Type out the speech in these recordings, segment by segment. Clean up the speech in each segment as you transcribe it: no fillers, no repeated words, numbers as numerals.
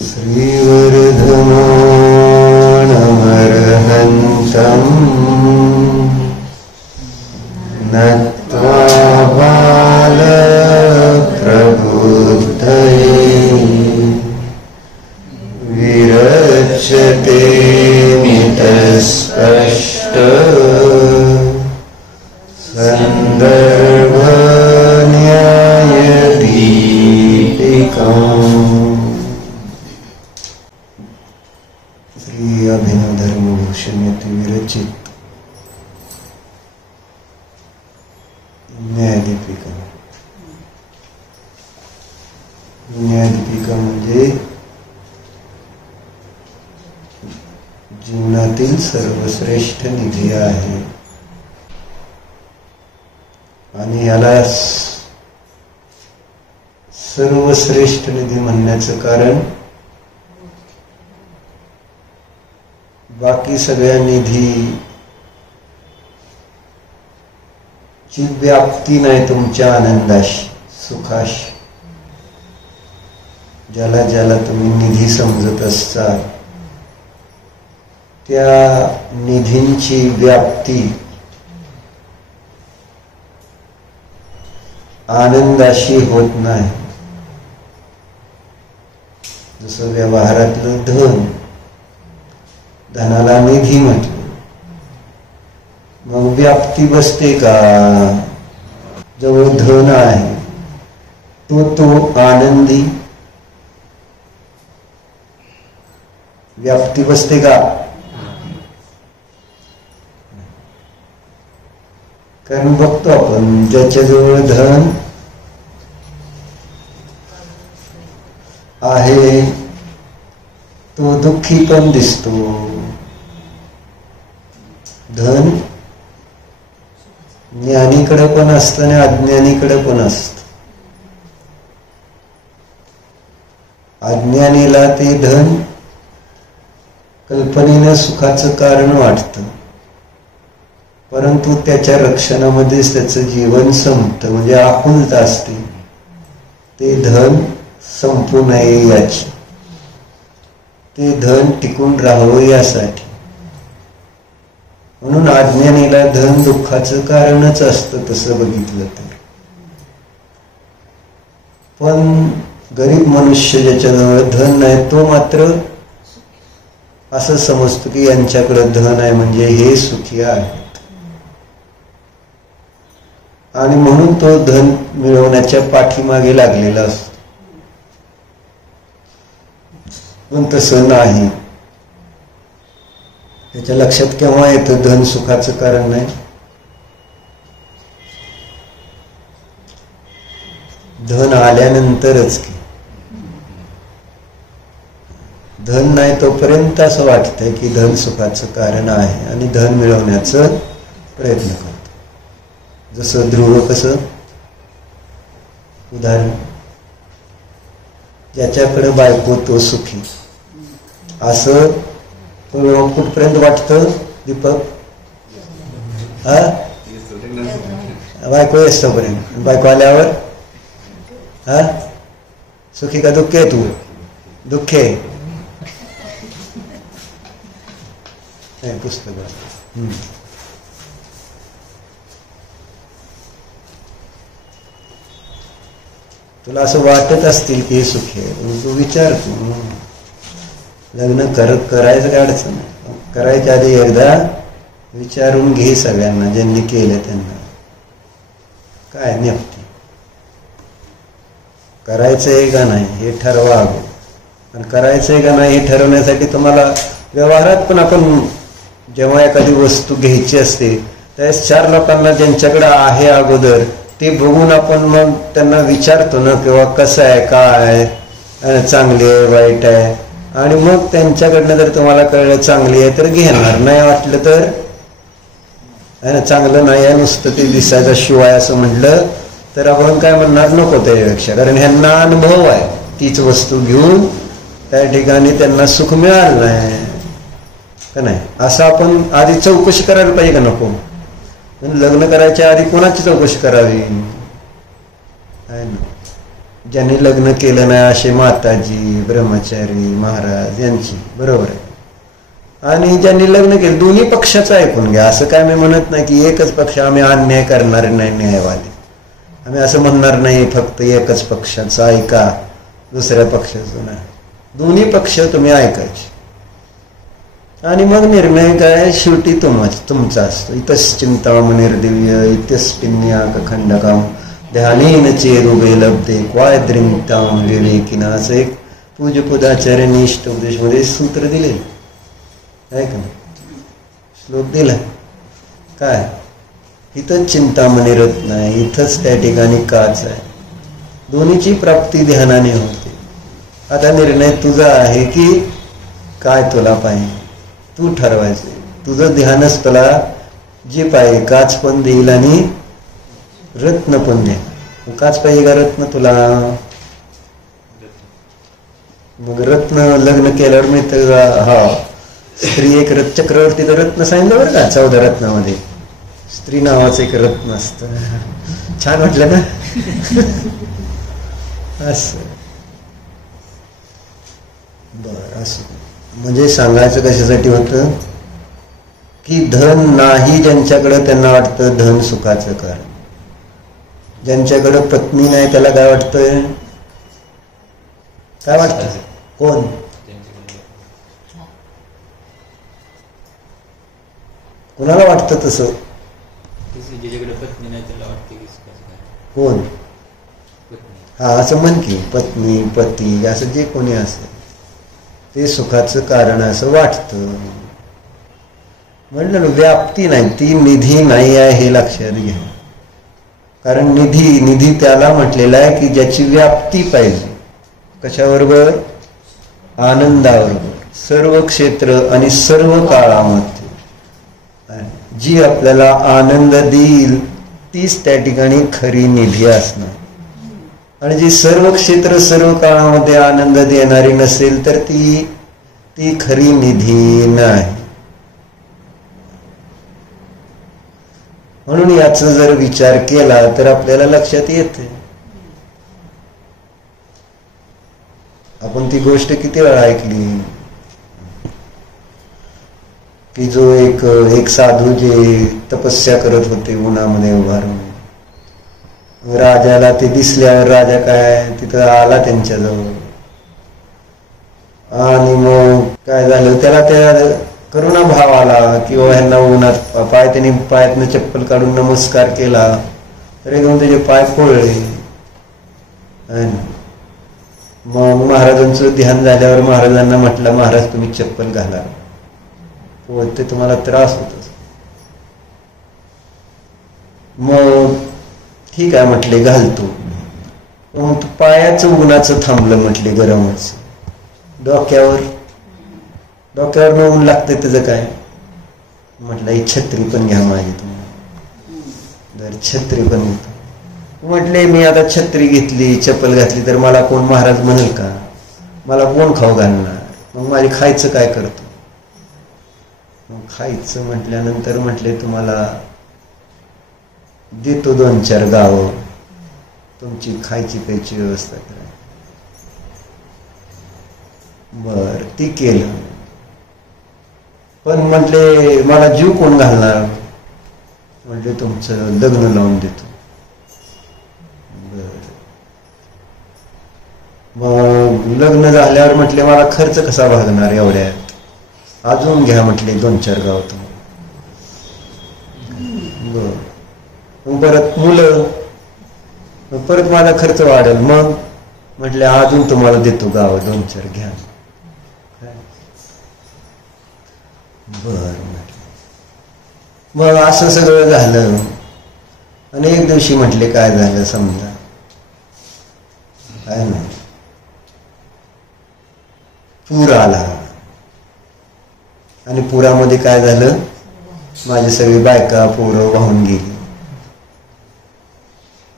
श्रीवरधमानमर्हन्तम् नत्वा बालप्रबुद्धये विरच्यते मितस्पष्ट संदर्भन्यायदीपिकाम्। श्री अभिनव धर्मभूषण विरचित न्यायदीपिका। न्यायदीपिका म्हणजे जीवनातील सर्वश्रेष्ठ निधी आहे आणि याला सर्वश्रेष्ठ निधी म्हणण्याचं कारण बाकी सगळ्या निधीची व्याप्ती नाही तुमच्या आनंदाशी, सुखाशी। ज्याला ज्याला तुम्ही निधी समजत असता त्या निधींची व्याप्ती आनंदाशी होत नाही। जसं व्यवहारातलं धन, धनाला निधी म्हटलं, मग व्याप्ती बसते का? जवळ धन आहे तो आनंदी, व्याप्ती बसते का? कारण बघतो आपण ज्याच्याजवळ धन आहे तो दुःखी पण दिसतो। धन ज्ञानीकडे पण असतं आणि अज्ञानीकडे पण असतं। अज्ञानीला ते धन कल्पनेनं सुखाचं कारण वाटतं, परंतु त्याच्या रक्षणामध्येच त्याचं जीवन संपतं, म्हणजे आकुलता असते ते धन संपू नये याची, ते धन टिकून राहावं यासाठी। म्हणून अज्ञानीला धन दुःखाचं कारणच असतं तसं बघितलं तर। पण गरीब मनुष्य ज्याच्याजवळ धन नाही तो मात्र असं समजतो की यांच्याकडे धन आहे म्हणजे हे सुखी आहेत, आणि म्हणून तो धन मिळवण्याच्या पाठीमागे लागलेला असतो। पण तसं नाही। त्याच्या लक्षात केव्हा येतं धन सुखाचं कारण नाही? धन आल्यानंतरच की। धन नाही तोपर्यंत असं वाटतंय की धन सुखाचं कारण आहे आणि धन मिळवण्याचं प्रयत्न करतो। जसं ध्रुव कसं उदाहरण, ज्याच्याकडे बायको तो सुखी, असं कुठपर्यंत वाटतं दीपक? बायको येतोपर्यंत, बायको आल्यावर सुखी का दुःख आहे? तू दुःख आहे पुस्तक। तुला असं वाटत असतील की हे सुखी आहे, तू विचार, तू लग्न करायचं काय अडचण नाही, करायच्या आधी एकदा विचारून घे सगळ्यांना, ज्यांनी केलं त्यांना, काय नेमकी करायचंय का नाही हे ठरवा अगोदर। आणि करायचंय का नाही हे ठरवण्यासाठी तुम्हाला व्यवहारात पण आपण जेव्हा एखादी वस्तू घ्यायची असते त्यावेळेस 4 लोकांना ज्यांच्याकडे आहे अगोदर ते बघून आपण मग त्यांना विचारतो ना किंवा कसं आहे, काय आहे, चांगली आहे, वाईट आहे, आणि मग त्यांच्याकडनं जर तुम्हाला कळलं चांगली आहे तर घेणार, नाही वाटलं तर आहे ना, चांगलं नाही आहे नुसतं ते दिसायचं शिवाय असं म्हटलं तर आपण काय म्हणणार, नको त्यापेक्षा, कारण ह्यांना अनुभव आहे तीच वस्तू घेऊन त्या ठिकाणी त्यांना सुख मिळालं नाही का नाही, असं आपण आधी चौकशी करायला पाहिजे का नको? लग्न करायच्या आधी कोणाची चौकशी करावी आहे ना? ज्यांनी लग्न केलं नाही असे माताजी, ब्रह्मचारी, महाराज यांची, बरोबर आहे. आणि ज्यांनी लग्न केलं, दोन्ही पक्षाचं ऐकून घ्या. असं काय मी म्हणत नाही की एकच पक्ष, आम्ही अन्याय करणार नाही, न्यायवादी आम्ही असं म्हणणार नाही फक्त एकच पक्षाचं ऐका दुसऱ्या पक्षाचं नाही. दोन्ही पक्ष तुम्ही ऐकायचे आणि मग निर्णय काय शेवटी तुमचा असतो. इतच चिंतामणिर्दिव्य इत्यस पिन्याकखंडकम ध्यानेन चेरुबे लब्धे क्वाद्रिंताम विवेकिना, असं एक पूज्यपदाचार्यांनी इष्टोपदेशमध्ये सूत्र दिले आहे का, श्लोक दिला. काय इथंच चिंतामणी रत्न आहे, इथंच त्या ठिकाणी काच आहे. दोन्हीची प्राप्ती ध्यानाने होते. आता निर्णय तुझा आहे की काय तुला पाहिजे, तू ठरवायचे. तुझं ध्यानच तुला जे पाहिजे, काच पण देईल आणि रत्न पण देईल. काच पाहिजे का रत्न तुला? मग रत्न लग्न केल्यावर मी तर हा स्त्री एक चक्रवर्तीचं रत्न सांगितलं बरं का, 14 रत्नामध्ये स्त्री नावाचं एक रत्न असतं. छान वाटलं ना? असं बर, असं म्हणजे सांगायचं कशासाठी होतं की धन नाही ज्यांच्याकडे त्यांना वाटतं धन सुखाचं कारण. ज्यांच्याकडे पत्नी नाही त्याला काय वाटतंय, काय वाटतं? कोण? कुणाला वाटतं तसं? ज्याच्याकडे पत्नी नाही त्याला वाटतं की कोण? हा असं म्हण की पत्नी, पती, असं जे कोणी असेल ते सुखाचं कारण असं वाटतं. म्हणलं व्याप्ती नाही, ती निधी नाही आहे हे लक्षात घ्या. कारण निधी त्याला म्हटलेला आहे की ज्याची व्याप्ती पाहिजे. कशाबरोबर? आनंदाबरोबर, सर्व क्षेत्र आणि सर्व काळामध्ये जी आपल्याला आनंद देईल तीच त्या ठिकाणी खरी निधी असणार. आणि जी सर्व क्षेत्र सर्व काळामध्ये आनंद देणारी नसेल तर ती खरी निधी नाही. म्हणून याचा जर विचार केला तर आपल्याला लक्षात येते. आपण ती गोष्ट किती वेळा ऐकली की जो एक साधू जे तपस्या करत होते उन्हामध्ये उभारून, राजाला ते दिसल्यावर राजा काय तिथं आला त्यांच्याजवळ आणि मग काय झालं, त्याला त्या करुणा भाव आला किंवा ह्यांना उन्हात त्यांनी पायातनं चप्पल काढून नमस्कार केला तर एकदम त्याचे पाय पोळले. मग महाराजांचं ध्यान झाल्यावर महाराजांना म्हटलं, महाराज तुम्ही चप्पल घाला, ते तुम्हाला त्रास होत. मग ठीक आहे म्हटले घालतो. मग पायाचं उन्हाचं थांबलं म्हटले, गरमच. डोक्यावर न ऊन लागते त्याचं काय? म्हटलं ही छत्री पण घ्या माझी तुम्हाला. जर छत्री पण घेतो म्हटले, मी आता छत्री घेतली चप्पल घातली तर मला कोण महाराज म्हणेल का? मला कोण खाऊ घालणार? मग माझे खायचं काय करतो? मग खायचं म्हटल्यानंतर म्हटले तुम्हाला देतो 2-4 गावं, तुमची खायची प्यायची व्यवस्था करा. बर ती केलं. पण म्हटले मला जीव कोण घालणार? म्हटले तुमचं लग्न लावून देतो. बर मग लग्न झाल्यावर म्हटले मला खर्च कसा भागणार एवढ्यात? अजून घ्या म्हटले 2-4 गाव तुम्हाला. बर परत मुलं, परत माझा खर्च वाढेल. मग म्हटले अजून तुम्हाला देतो गाव 2-4 घ्या. बर मग असं सगळं झालं. आणि एक दिवशी म्हटले काय झालं समजा, काय नाही, पूर आला. आणि पुरामध्ये काय झालं, माझी सगळी बायका पोरं वाहून गेली.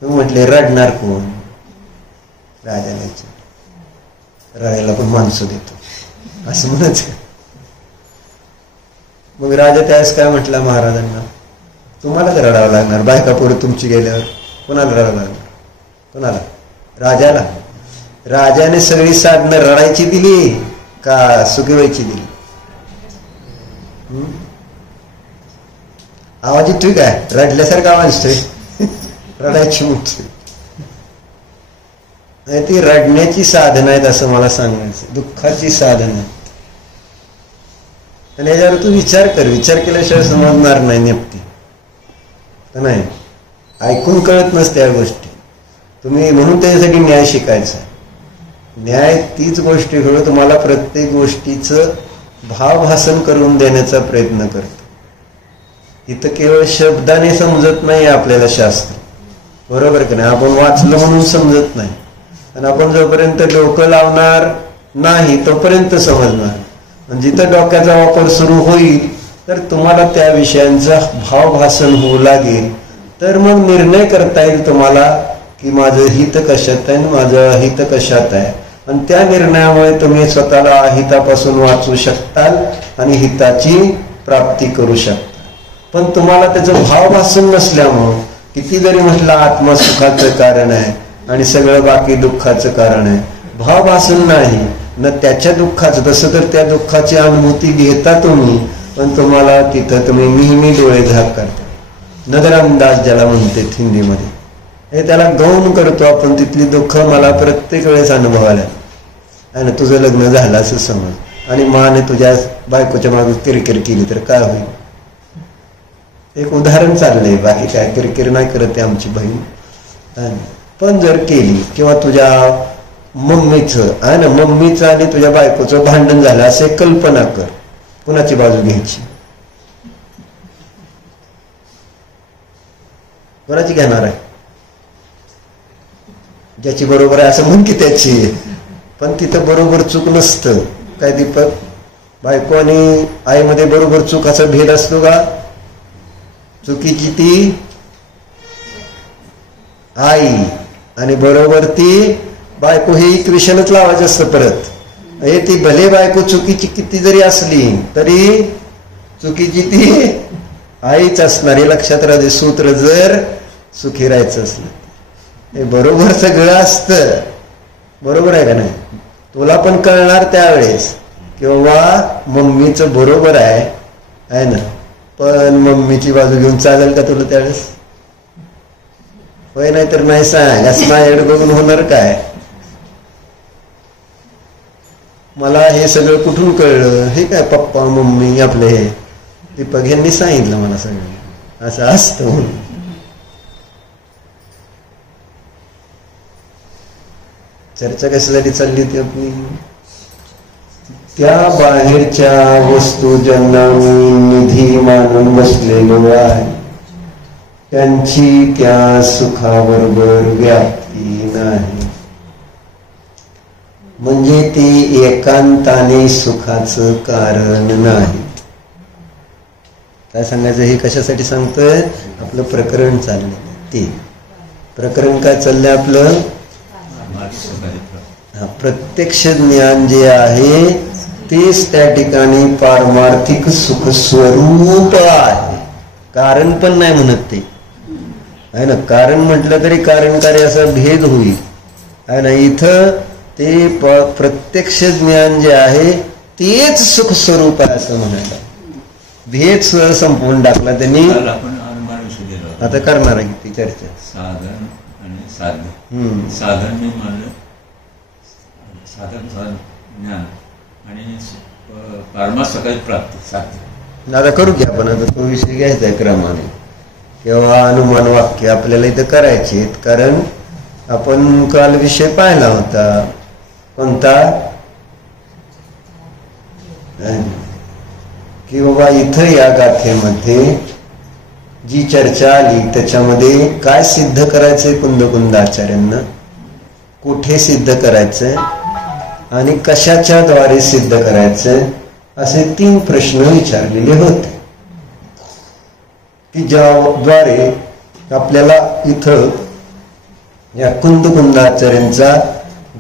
म्हटले रडणार कोण? राजाला. राजाला पण माणसं देतो असं म्हणत. मग राजा त्यावेळेस काय म्हटला महाराजांना, तुम्हाला तर रडावं लागणार, बायका पोरं तुमची गेल्यावर कोणाला रडावं लागणार? कोणाला? राजाला. राजाने सगळी साधनं रडायची दिली का सुखी व्हायची दिली? आवाज येतोय काय? रडल्यासारखा आवाज येतोय. रडायची मोठी ती रडण्याची साधन आहेत असं मला सांगायचं. दुःखाची साधन आहे. आणि याच्यावर तू विचार कर. विचार केल्याशिवाय समजणार नाही नेमकी नाही. ऐकून कळत नसत्या गोष्टी. तुम्ही म्हणून त्याच्यासाठी न्याय शिकायचा. न्याय तीच गोष्टी घडवून तुम्हाला प्रत्येक गोष्टीचं भावभासन करून देण्याचा प्रयत्न करतो. इथं केवळ शब्दाने समजत नाही आपल्याला शास्त्र. बरोबर का नाही? आपण वाचलं म्हणून समजत नाही. आणि आपण जोपर्यंत डोकं लावणार नाही तोपर्यंत समजणार. आणि जिथं डोक्याचा वापर सुरू होईल तर तुम्हाला त्या विषयांचा भावभासन होऊ लागेल. तर मग निर्णय करता येईल तुम्हाला की माझं हित कशात आहे, माझं अहित कशात आहे. आणि त्या निर्णयामुळे तुम्ही स्वतःला अहितापासून वाचू शकताल आणि हिताची प्राप्ती करू शकता. पण तुम्हाला त्याचं भावभासन नसल्यामुळं किती जरी म्हटलं आत्मा सुखाचं कारण आहे आणि सगळं बाकी दुःखाचं कारण आहे, भावभासन नाही न त्याच्या दुःखाचं. तसं तर त्या दुःखाची अनुभूती घेता तुम्ही, पण तुम्हाला तिथं तुम्ही नेहमी डोळे झाक करता. नजरअंदाज ज्याला म्हणते हिंदीमध्ये, हे त्याला गौण करतो आपण. तिथली दुःख मला प्रत्येक वेळेस अनुभवायला आहे ना. तुझं लग्न झालं असं समज आणि माने तुझ्या बायकोच्या मागे किरकिर केली तर काय होईल? एक उदाहरण चाललंय, बाकी काय किरकिर नाही करत आमची बहीण. पण जर केली किंवा तुझ्या मम्मीचं आहे ना, मम्मीचं आणि तुझ्या बायकोचं भांडण झालं असे कल्पना कर. कुणाची बाजू घ्यायची? कोणाची घेणार आहे? ज्याची बरोबर आहे असं म्हण की त्याची. पण तिथं बरोबर चूक नसतं काय दीपक? बायको आणि आईमध्ये बरोबर चूक असा भेद असतो का? चुकीची ती आई आणि बरोबर ती बायको. हे इक्वेशनच लावायचं असतं परत. हे ती भले बायको चुकीची किती जरी असली तरी चुकीची ती आईच असणार. हे लक्षात राहते. सूत्र जर सुखी राहायचं असलं हे बरोबर सगळं असतं. बरोबर आहे का नाही? तुला पण कळणार त्यावेळेस किंवा मम्मीचं बरोबर आहे ना, पण मम्मीची बाजू घेऊन चालेल का तुला त्यावेळेस? होय, नाही तर नाही. सांग. असं माझ्याकडे बघून होणार काय? मला हे सगळं कुठून कळलं? हे काय पप्पा मम्मी आपले हे दीपक यांनी सांगितलं मला सगळं असं असतं म्हणून. चर्चा कशासाठी चालली ती आपली? त्या बाहेरच्या वस्तू ज्यांना मी निधी मानून बसलेलो आहे त्यांची त्या सुखाबरोबर व्याप्ती नाही. म्हणजे ते एकांताने सुखाचं कारण नाही. काय सांगायचं? हे कशासाठी सांगतोय? आपलं प्रकरण चाललंय. ते प्रकरण काय चाललंय आपलं? प्रत्यक्ष ज्ञान जे आहे तेच त्या ठिकाणी पारमार्थिक सुख स्वरूप आहे. कारण पण नाही म्हणत ते आहे ना. कारण म्हटलं तरी कारणकारी असा भेद होईल आहे ना. इथं ते प्रत्यक्ष ज्ञान जे आहे तेच सुख स्वरूप आहे असं म्हणायला. भेद संपवून टाकला त्यांनी. आता करणार आहे ती चर्चा. साधन आणि साध्य. साधन मी मानलं साधन ज्ञान आणि पारमार्थाची प्राप्ती साध्य. आता करू की आपण. आता तो विषय घ्यायचा आहे क्रमाने किंवा अनुमान वाक्य आपल्याला इथं करायचे. कारण आपण काल विषय पाहिला होता कोणता? की बाबा इथं या गाथेमध्ये जी चर्चा आली त्याच्यामध्ये काय सिद्ध करायचंय कुंद आचार्यांना, कुठे सिद्ध करायचंय आणि कशाच्या द्वारे सिद्ध करायचंय असे 3 प्रश्न विचारलेले होते की ज्याद्वारे आपल्याला इथं या कुंदाचार्यांचा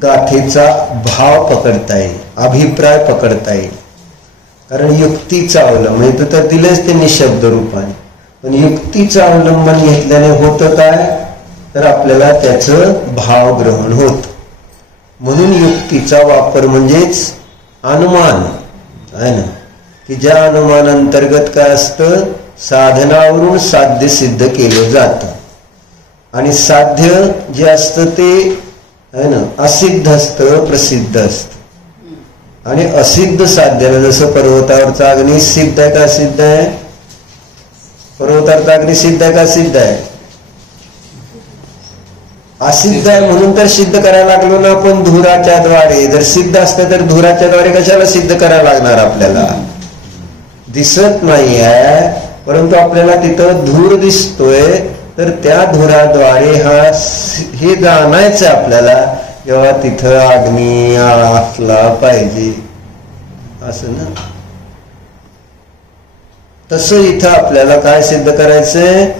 गाथेचा भाव पकडता येईल, अभिप्राय पकडता येईल. कारण युक्तीचा अवलंब तर दिलेच त्यांनी शब्द रूपाने, पण युक्तीचं अवलंबन घेतल्याने होतं काय? तर आपल्याला त्याचं भावग्रहण होत. म्हणून युक्तीचा वापर म्हणजेच अनुमान आहे ना, की ज्या अनुमान अंतर्गत काय असतं, साधनावरून साध्य सिद्ध केलं जातं. आणि साध्य जे असतं ते आहे ना असिद्ध असतं, प्रसिद्ध असतं. आणि असिद्ध साध्याला, जसं पर्वतावरचा अग्नी सिद्ध आहे का असिद्ध आहे? पर्वतावरचा अग्नी सिद्ध आहे का असिद्ध आहे? असिद्ध आहे म्हणून तर सिद्ध करायला लागलो ना आपण धुराच्या द्वारे. जर सिद्ध असतं तर धुराच्या द्वारे कशाला सिद्ध करायला लागणार? आपल्याला दिसत नाही आहे, परंतु आपल्याला तिथं धूर दिसतोय, तर त्या धुराद्वारे हे जाणायचं आपल्याला, जेव्हा तिथं अग्नी असला पाहिजे असं ना. तसं इथं आपल्याला काय सिद्ध करायचंय,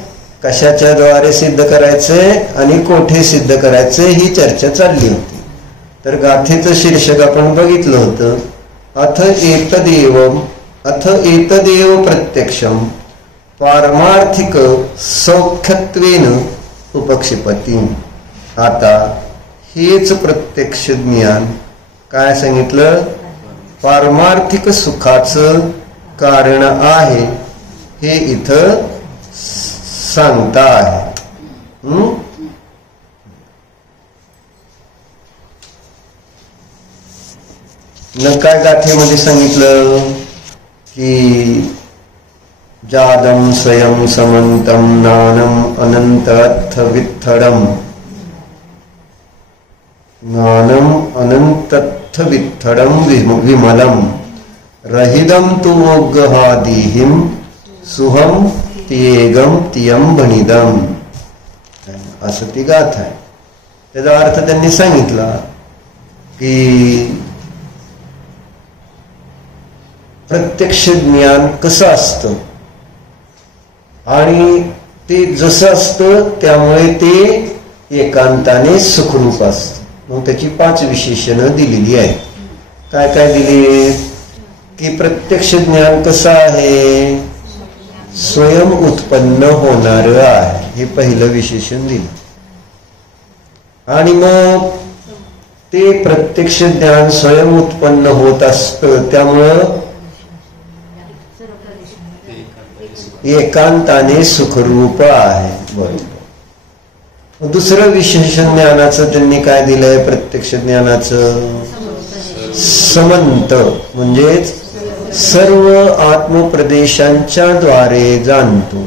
कशाच्या द्वारे सिद्ध करायचंय आणि कोठे सिद्ध करायचंय ही चर्चा चालली होती. तर गाथेचं शीर्षक आपण बघितलं होतं, अथ एतदेव प्रत्यक्षम पारमार्थिक सौख्यत्वेन उपक्षिपती. आता हेच प्रत्यक्ष ज्ञान काय सांगितलं, पारमार्थिक सुखाचं कारण आहे हे इथं सांगता आहे. न काय गाथेमध्ये सांगितलं की जादम स्वयं समंतम नानम अनंत अर्थ वित्थडम, ज्ञानम अनंतत्थ वित्थडम विमलम रहिदम तु मोग्गहादिहिम सुहम तियेगम तियम भणिदम. असं ती गाथा आहे. त्याचा अर्थ त्यांनी सांगितला की प्रत्यक्ष ज्ञान कसं असतं आणि ते जसं असतं त्यामुळे ते एकांताने सुखरूप असतं. मग त्याची 5 विशेषणं दिलेली आहेत. काय काय दिली की प्रत्यक्ष ज्ञान कसं आहे, स्वयं उत्पन्न होणार आहे, हे पहिलं विशेषण दिलं. आणि मग ते प्रत्यक्ष ज्ञान स्वयं उत्पन्न होत असतं, त्यामुळं एकांताने सुखरूप आहे. बरोबर. दुसरं विशेषण ज्ञानाचं त्यांनी काय दिलंय, प्रत्यक्ष ज्ञानाचं समंत, म्हणजेच सर्व आत्मप्रदेशांच्या द्वारे जाणतो,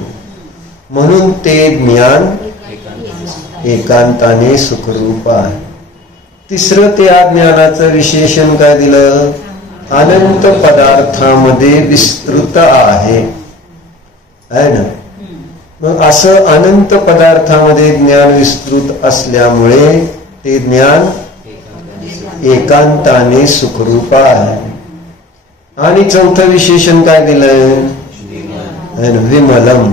म्हणून ते ज्ञान एकांताने सुखरूप आहे. तिसरं त्या ज्ञानाचं विशेषण काय दिलं, अनंत पदार्थामध्ये विस्तृत आहे ना. मग असं अनंत पदार्थामध्ये ज्ञान विस्तृत असल्यामुळे ते ज्ञान एकांताने सुखरूप आहे. आणि चौथं विशेषण काय दिलंय, विमलम,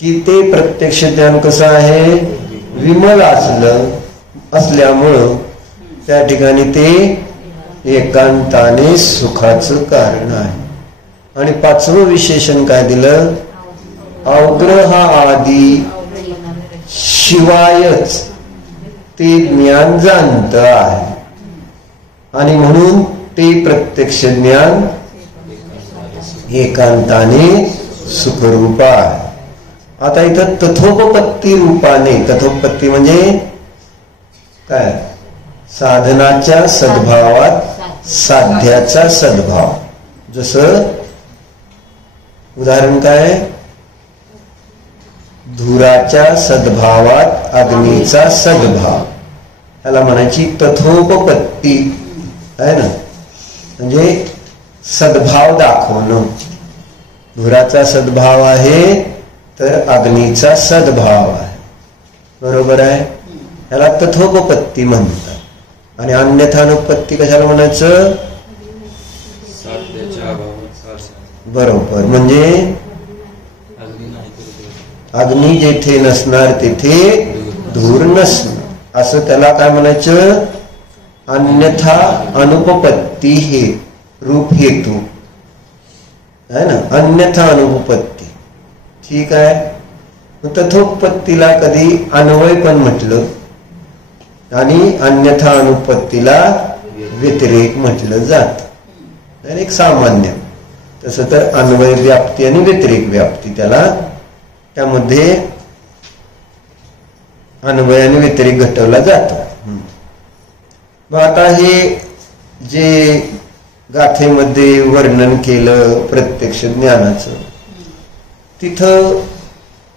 की ते प्रत्यक्ष ज्ञान कसं आहे, विमल असल्यामुळं त्या ठिकाणी ते एकांताने सुखाचं कारण आहे. आणि 5वं विशेषण काय दिलं, अवग्रह आदी शिवायच ते ज्ञान जाणत आहे आणि म्हणून ते प्रत्यक्ष ज्ञान एकांताने सुखरूप आहे. आता इथं तथोपपत्ती रूपाने, तथोपपत्ती म्हणजे काय, साधनाच्या सद्भावात साध्याचा सद्भाव. जसं उदाहरण काय, धुराच्या सद्भावात अग्नीचा सद्भाव, त्याला म्हणायची तथोपपत्ती आहे ना. म्हणजे सद्भाव दाखवणं. धुराचा सद्भाव आहे तर अग्नीचा सद्भाव आहे, बरोबर आहे. याला तथोपपत्ती म्हणतात. आणि अन्यथानुपत्ती कशाला म्हणायचं, बरोबर. म्हणजे अग्नी जेथे नसणार तेथे धूर नसणार, असं त्याला काय म्हणायचं, अन्यथा अनुपपत्ती हे रूप हेतू आहे ना, अन्यथा अनुपपत्ती. ठीक आहे. तथोपत्तीला कधी अन्वय पण म्हटलं आणि अन्यथा अनुपत्तीला व्यतिरेक म्हटलं जात. एक सामान्य. तसं तर अन्वय व्याप्ती आणि व्यतिरेक व्याप्ती त्याला त्यामध्ये अन्वय आणि व्यतिरेक घटवला जातो. मग आता हे जे गाथेमध्ये वर्णन केलं प्रत्यक्ष ज्ञानाचं, तिथं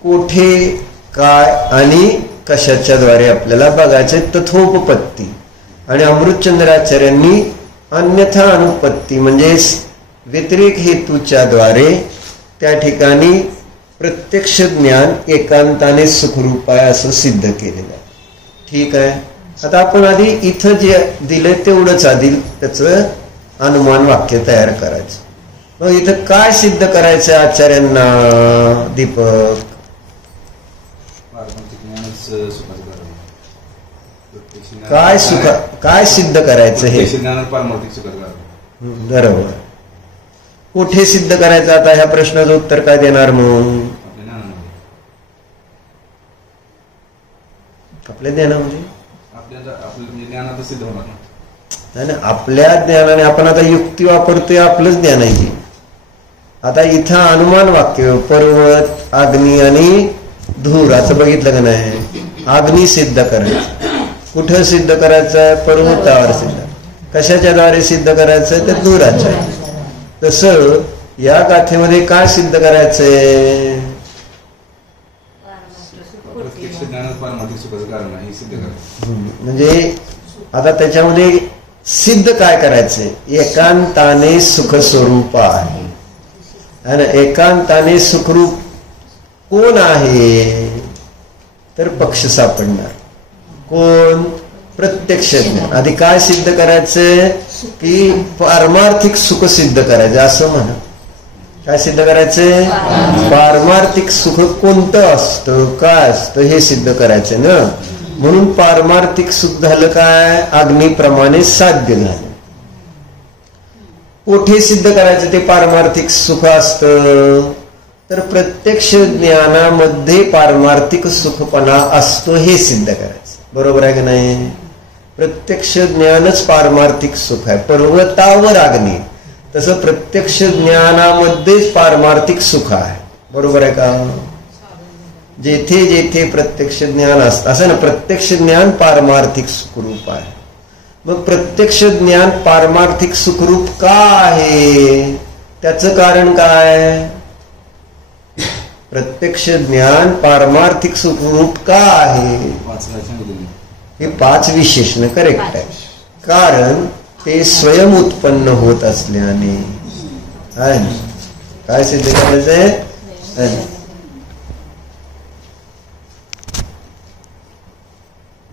कोठे काय आणि कशाच्या द्वारे आपल्याला बघायचे तथोपपत्ती. आणि अमृतचंद्राचार्यांनी अन्यथा अनुपत्ती म्हणजे व्यतिरेक हेतूच्या द्वारे त्या ठिकाणी प्रत्यक्ष ज्ञान एकांताने सुखरूप आहे असं सिद्ध केलेलं आहे. ठीक आहे. आता आपण आधी इथं जे दिले तेवढंच आधी त्याचं अनुमान वाक्य तयार करायचं. मग इथं काय सिद्ध करायचं आचार्यांना दीपक? काय सिद्ध करायचं हे? बरोबर. कुठे सिद्ध करायचं? आता ह्या प्रश्नाचं उत्तर काय देणार? मग आपल्या ज्ञानामध्ये नाही ना, आपल्या ज्ञानाने. आपण आता युक्ती वापरतोय, आपलंच ज्ञान आहे. आता इथं अनुमान वाक्य पर्वत, अग्नी आणि धूर असं बघितलं का नाही? अग्नी सिद्ध करायचं. कुठं सिद्ध करायचं? पर्वतावर सिद्ध. कशाच्या द्वारे सिद्ध करायचं? तर धुराच्या. तसं या गाथेमध्ये काय सिद्ध करायचंय? म्हणजे आता त्याच्यामध्ये सिद्ध काय करायचंय? एकांताने सुख स्वरूप आहे. एकांताने सुखरूप कोण आहे? तर पक्ष सापडणार. कोण? प्रत्यक्ष ज्ञान. आधी काय सिद्ध करायचं? की पारमार्थिक सुख सिद्ध करायचं असं म्हणा. काय सिद्ध करायचं? पारमार्थिक सुख कोणतं असतं, काय असतं हे सिद्ध करायचं ना. म्हणून पारमार्थिक सुख झालं काय? अग्नीप्रमाणे साध्य झालं. कोठे सिद्ध करायचं ते पारमार्थिक सुख असतं? तर प्रत्यक्ष ज्ञानामध्ये पारमार्थिक सुखपणा असतो हे सिद्ध करायचं. बरोबर आहे की नाही? प्रत्यक्ष ज्ञानच पारमार्थिक सुख आहे. पर्वतावर अग्नी, तसं प्रत्यक्ष ज्ञानामध्येच पारमार्थिक सुख आहे. बरोबर आहे का? जेथे जेथे प्रत्यक्ष ज्ञान असतं असं ना, प्रत्यक्ष ज्ञान पारमार्थिक सुखरूप आहे. मग प्रत्यक्ष ज्ञान पारमार्थिक सुखरूप का आहे? त्याचं कारण काय? प्रत्यक्ष ज्ञान पारमार्थिक सुखरूप का आहे? हे 5 विशेषण करेक्ट आहे. कारण ते स्वयं उत्पन्न होत असल्याने. काय सिद्ध करायचंय?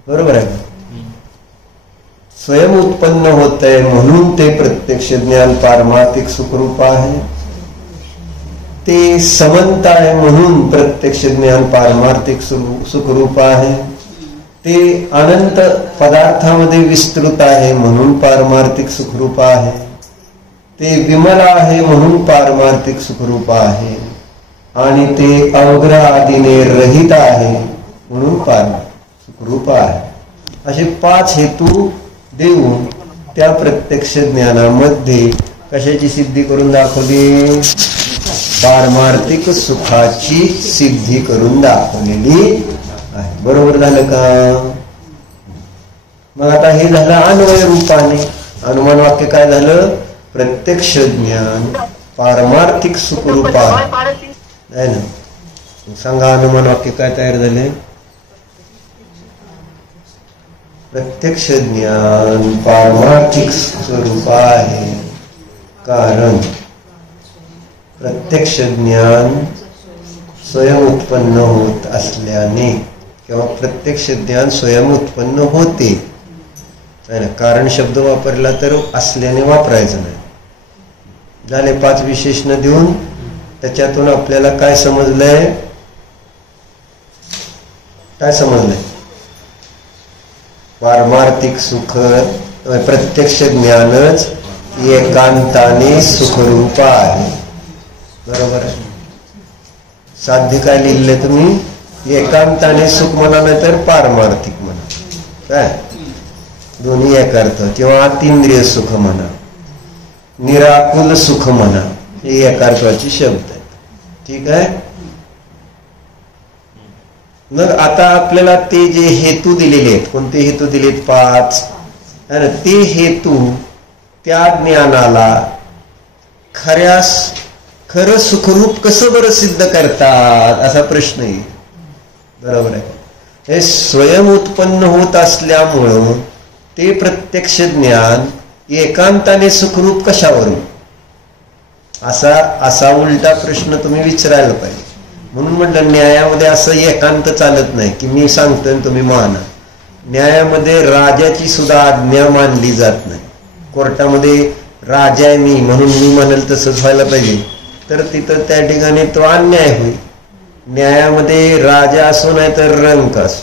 बरोबर आहे. स्वयं उत्पन्न होत आहे म्हणून ते प्रत्यक्ष ज्ञान पारमार्थिक सुखरूप आहे. ते समंत आहे म्हणून प्रत्यक्ष ज्ञान पारमार्थिक सुखरूप आहे. ते अनंत पदार्थामध्ये विस्तृत आहे म्हणून पारमार्थिक सुखरूप आहे. ते विमल आहे म्हणून पारमार्थिक सुखरूप आहे. आणि ते अवग्रह आदीने रहित आहे म्हणून पारमार्थिक सुखरूप आहे. असे 5 हेतू देऊन त्या प्रत्यक्ष ज्ञानामध्ये कशाची सिद्धी करून दाखवली? पारमार्थिक सुखाची सिद्धी करून दाखवलेली आहे. बरोबर झालं का? मग आता हे झालं अन्वय रूपाने. अनुमान वाक्य काय झालं? प्रत्यक्ष ज्ञान पारमार्थिक सुखरूप आहे ना. सांगा अनुमान वाक्य काय तयार झाले? प्रत्यक्ष ज्ञान पारमार्थिक स्वरूप आहे. कारण प्रत्यक्ष ज्ञान स्वयं उत्पन्न होत असल्याने किंवा प्रत्यक्ष ज्ञान स्वयं उत्पन्न होते. कारण शब्द वापरला तर असल्याने वापरायचं नाही. झाले 5 विशेषण देऊन त्याच्यातून आपल्याला काय समजलंय? काय समजलंय? पारमार्थिक सुख प्रत्यक्ष ज्ञानच एकांताने सुखरूप आहे. बरोबर आहे. साध्य काय लिहिले तुम्ही? एकांताने सुख म्हणा नाही तर पारमार्थिक म्हणा, काय दोन्ही एक अर्थ, किंवा अतींद्रिय सुख म्हणा, निराकुल सुख म्हणा, हे एक अर्थाचे शब्द आहेत. ठीक आहे. मग आता आपल्याला ते जे हेतू दिलेले आहेत, कोणते हेतू दिलेत? 5. ते हेतू त्या ज्ञानाला खरं सुखरूप कसं बरं सिद्ध करतात असा प्रश्न येईल. बरोबर आहे. हे स्वयं उत्पन्न होत असल्यामुळं ते प्रत्यक्ष ज्ञान एकांताने सुखरूप कशावरून, असा उलटा प्रश्न तुम्ही विचारायला पाहिजे. म्हणून म्हटलं न्यायामध्ये असं एकांत चालत नाही की मी सांगतोय तुम्ही माना. न्यायामध्ये राजाची सुद्धा आज्ञा मानली जात नाही. कोर्टामध्ये राजा आहे मी म्हणून मी म्हणेल तसंच व्हायला पाहिजे, तर तिथं त्या ठिकाणी तो अन्याय होईल. न्यायामध्ये राजा असो नाही तर रंक असो,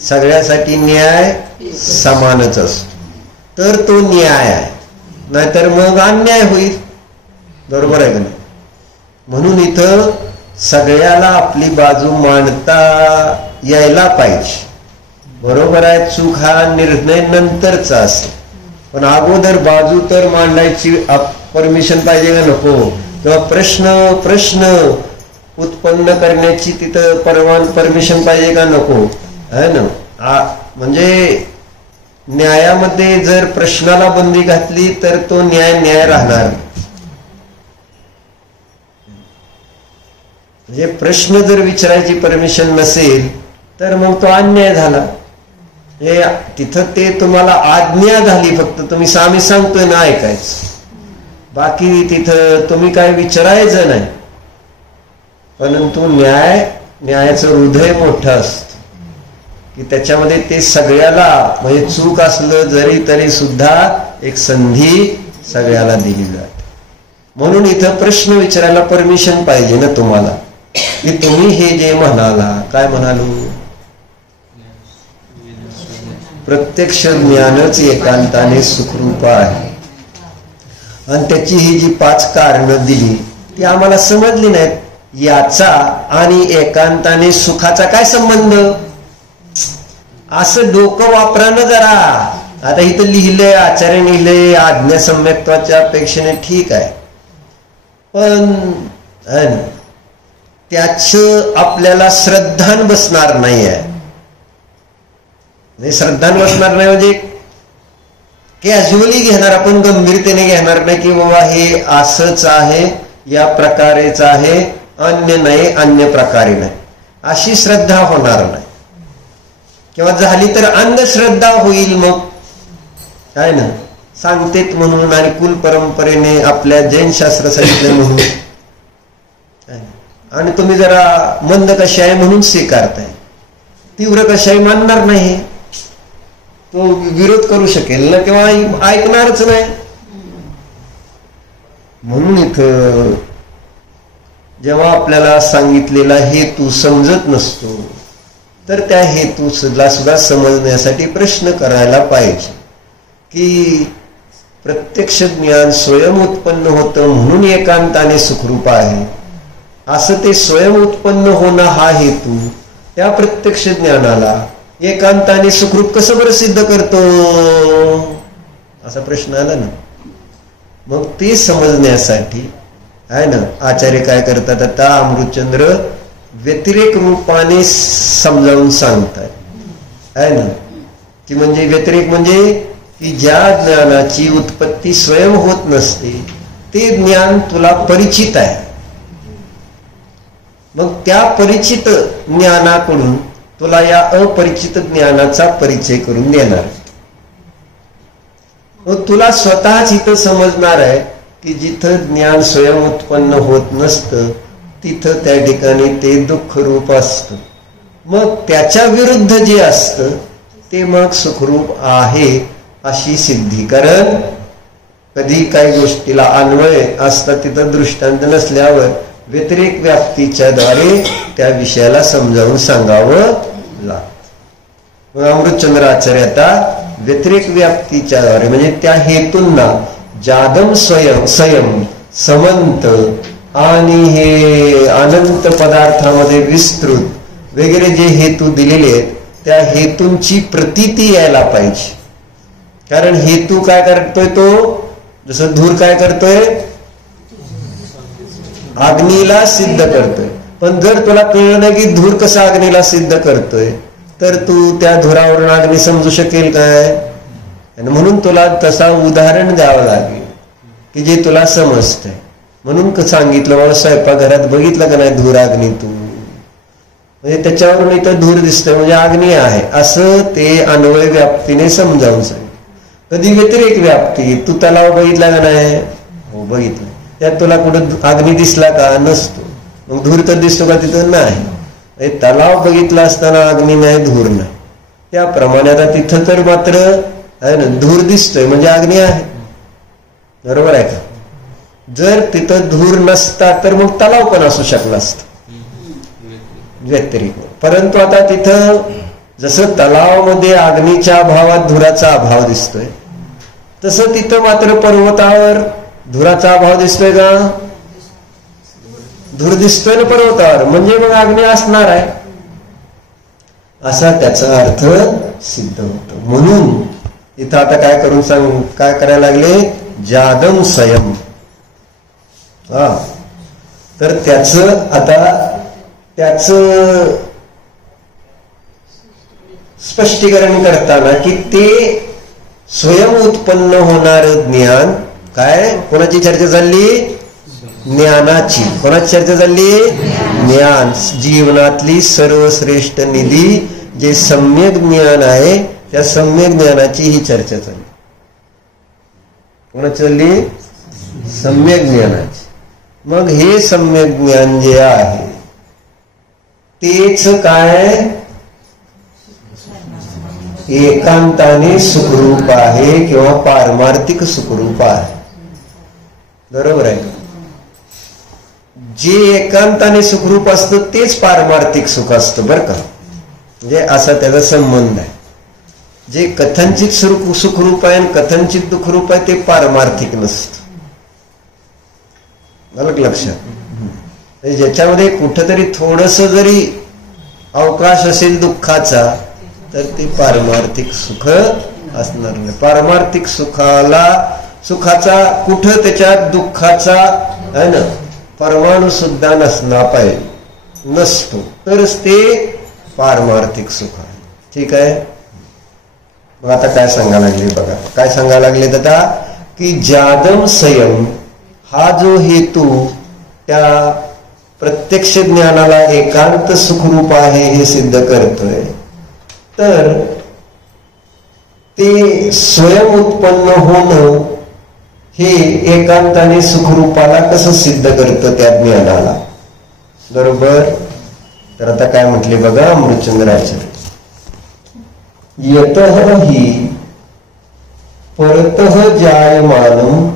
सगळ्यासाठी न्याय समानच असतो, तर तो न्याय आहे. नाहीतर मग अन्याय होईल. बरोबर आहे का नाही? म्हणून इथं सगळ्याला आपली बाजू मांडता यायला पाहिजे. बरोबर आहे. चूक हा निर्णय नंतरचा असेल, पण अगोदर बाजू तर मांडायची परमिशन पाहिजे का नको? किंवा प्रश्न उत्पन्न करण्याची तिथं परमिशन पाहिजे का नको? है ना. म्हणजे न्यायामध्ये जर प्रश्नाला बंदी घातली तर तो न्याय राहणार. म्हणजे प्रश्न जर विचारायची परमिशन नसेल तर मग तो अन्याय झाला. हे तिथं ते तुम्हाला आज्ञा झाली, फक्त तुम्ही आम्ही सांगतोय ना ऐकायचं, बाकी तिथं तुम्ही काय विचारायचं नाही. परंतु न्यायाचं हृदय मोठं असतं की त्याच्यामध्ये ते सगळ्याला, म्हणजे चूक असलं जरी तरी सुद्धा एक संधी सगळ्याला दिली जाते. म्हणून इथं प्रश्न विचारायला परमिशन पाहिजे ना तुम्हाला, की तुम्ही हे जे म्हणाला, काय म्हणालो, प्रत्यक्ष ज्ञानच एकांताने सुखरूप आहे. आणि त्याची ही जी 5 कारणं दिली ती आम्हाला समजली नाहीत. याचा आणि एकांताने सुखाचा काय संबंध, असं डोकं वापरा ना जरा. आता इथं लिहिलंय, आचार्य लिहिलंय आज्ञा सम्यक्त्वाच्या अपेक्षेने, ठीक आहे, पण त्याच आपल्याला श्रद्धान बसणार नाही आहे. श्रद्धान बसणार नाही म्हणजे कॅज्युअली घेणार, आपण गंभीरतेने घेणार नाही की बाबा हे असंच आहे, या प्रकारेच आहे, अन्य नाही, अन्य प्रकारे नाही, अशी श्रद्धा होणार नाही. किंवा झाली तर अंधश्रद्धा होईल. मग काय ना सांगतेत म्हणून आणि कुल परंपरेने आपल्या जैन शास्त्र सांगितलं म्हणून, आणि तुम्ही जरा मंद कशाही म्हणून स्वीकारताय, तीव्र कशाही मानणार नाही, तो विरोध करू शकेल ना, किंवा ऐकणारच नाही. म्हणून इथं जेव्हा आपल्याला सांगितलेला हेतू समजत नसतो तर त्या हेतूला सुद्धा समजण्यासाठी प्रश्न करायला पाहिजे की प्रत्यक्ष ज्ञान स्वयं उत्पन्न होतं म्हणून एकांताने सुखरूप आहे, असं ते स्वयं उत्पन्न होणं हा हेतू त्या प्रत्यक्ष ज्ञानाला एकांताने सुखरूप कसं बरं सिद्ध करतो, असा प्रश्न आला ना. मग ते समजण्यासाठी आहे ना आचार्य काय करतात, आता अमृतचंद्र व्यतिरेक रूपाने समजावून सांगतात. आहे ना की म्हणजे व्यतिरेक म्हणजे की ज्या ज्ञानाची उत्पत्ती स्वयं होत नसते ते ज्ञान तुला परिचित आहे. मग त्या परिचित ज्ञानाकडून तुला या अपरिचित ज्ञानाचा परिचय करून देणार. मग तुला स्वतःच इथं समजणार आहे की जिथं ज्ञान स्वयं उत्पन्न होत नसतं तिथं त्या ठिकाणी ते दुःख रूप असतं. मग त्याच्या विरुद्ध जे असतं ते मग सुखरूप आहे अशी सिद्धी. कारण कधी काही गोष्टीला अन्वय असतात तिथं दृष्टांत नसल्यावर व्यतिरेक व्याप्तीच्या द्वारे त्या विषयाला समजावून सांगावं लागतं. मग अमृतचंद्र आचार्य आता व्यतिरेक व्याप्तीच्या द्वारे म्हणजे त्या हेतूंना जादम स्वयं समंत आणि हे अनंत पदार्थामध्ये विस्तृत वगैरे जे हेतू दिलेले आहेत त्या हेतूंची प्रतीती यायला पाहिजे. कारण हेतू काय करतोय तो, जसं धूर काय करतोय, अग्नीला सिद्ध करतोय. पण जर तुला कळलं नाही की धूर कसा अग्नीला सिद्ध करतोय, तर तू त्या धुरावरून अग्नी समजू शकेल काय? आणि म्हणून तुला तसा उदाहरण द्यावं लागेल की जे तुला समजतंय. म्हणून सांगितलं बाबा स्वयंपाकघरात बघितलं का नाही धूर अग्नी, तू म्हणजे त्याच्यावरून इथं धूर दिसतोय म्हणजे अग्नी आहे असं ते अन्वय व्याप्तीने समजावून सांग. कधी व्यतिरेक व्याप्ती, तू तलाव बघितला का नाही? हो बघितलं. त्यात तुला कुठं अग्नी दिसला का? नसतो. मग धूर तर दिसतो का? तिथं नाही. तलाव बघितला असताना अग्नी नाही, धूर नाही. त्याप्रमाणे आता तिथं तर मात्र आहे ना, धूर दिसतोय म्हणजे अग्नी आहे. बरोबर आहे का? जर तिथं धूर नसता तर मग तलाव पण असू शकला असता व्यतिरिक्त. परंतु आता तिथं जसं तलावामध्ये अग्नीच्या अभावात धुराचा अभाव दिसतोय, तसं तिथं मात्र पर्वतावर धुराचा अभाव दिसतोय का? धूर दिसतोय ना पर्वतावर, म्हणजे मग अग्नी असणार आहे असा त्याचा अर्थ सिद्ध होतो. म्हणून इथं आता काय करून सांग, काय करायला लागले? जादम स्वयं. हा, तर त्याच स्पष्टीकरण करताना की ते स्वयं उत्पन्न होणार ज्ञान काय, कोणाची चर्चा चालली? ज्ञानाची. कोणाची चर्चा चालली? ज्ञान. जीवनातली सर्वश्रेष्ठ निधी जे सम्यक ज्ञान आहे त्या सम्यक ज्ञानाची ही चर्चा चालली. कोणाची चालली? सम्यक ज्ञानाची. मग हे सम्यक ज्ञान जे आहे तेच काय, एकांताने सुखरूप आहे किंवा पारमार्थिक सुखरूप आहे. बरोबर आहे. जे एकांताने सुखरूप असतं तेच पारमार्थिक सुख असतं बरं का. म्हणजे असा त्याचा संबंध आहे. जे कथनचित सुखरूप आहे आणि कथनचित दुःखरूप आहे ते पारमार्थिक नसतं. मला लक्षात. ज्याच्यामध्ये कुठंतरी थोडस जरी अवकाश असेल दुःखाचा तर ते पारमार्थिक सुख असणार नाही. पारमार्थिक सुखाचा कुठं त्याच्यात दुःखाचा आहे ना परमाणू सुद्धा नसला पाहिजे, नसतो तरच ते पारमार्थिक सुख आहे. ठीक आहे. मग आता काय सांगायला लागले बघा, काय सांगायला लागले आता की जादम संयम हा जो हेतू त्या प्रत्यक्ष ज्ञानाला एकांत सुखरूप आहे हे सिद्ध करतोय, तर ते स्वयं उत्पन्न होणं हे एकांताने सुखरूपाला कसं सिद्ध करतं त्या ज्ञानाला. बरोबर. तर आता काय म्हटले बघा अमृतचंद्राचार्य, यतः हि परतः जायमानं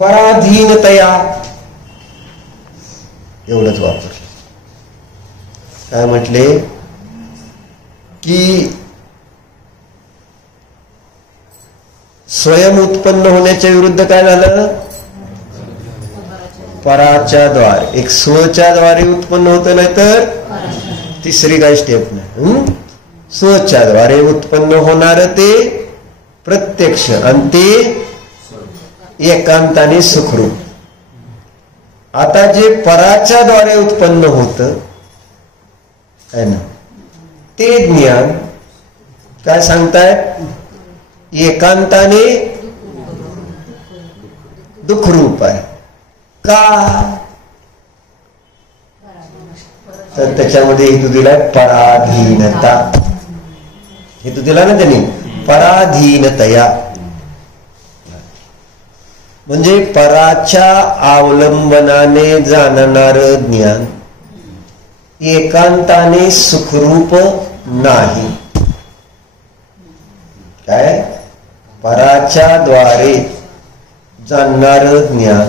पराधीनतया. एवढंच वापर. काय म्हटले की स्वयं उत्पन्न होण्याच्या विरुद्ध काय झालं? पराच्या द्वारे. एक स्वच्या द्वारे उत्पन्न होत नाही तर तिसरी काय स्टेप नाही. स्वच्या द्वारे उत्पन्न होणार ते प्रत्यक्ष आणि ते एकांताने सुखरूप. आता जे पराच्या द्वारे उत्पन्न होत आहे ना ते ज्ञान काय सांगतायत? एकांताने दुःखरूप आहे. का? तर त्याच्यामध्ये हेतू दिलाय पराधीनता. हेतू दिला ना त्यांनी, पराधीनतया. म्हणजे पराच्या अवलंबनाने जाणणार ज्ञान एकांताने सुखरूप नाही. काय? पराच्या द्वारे जाणणार ज्ञान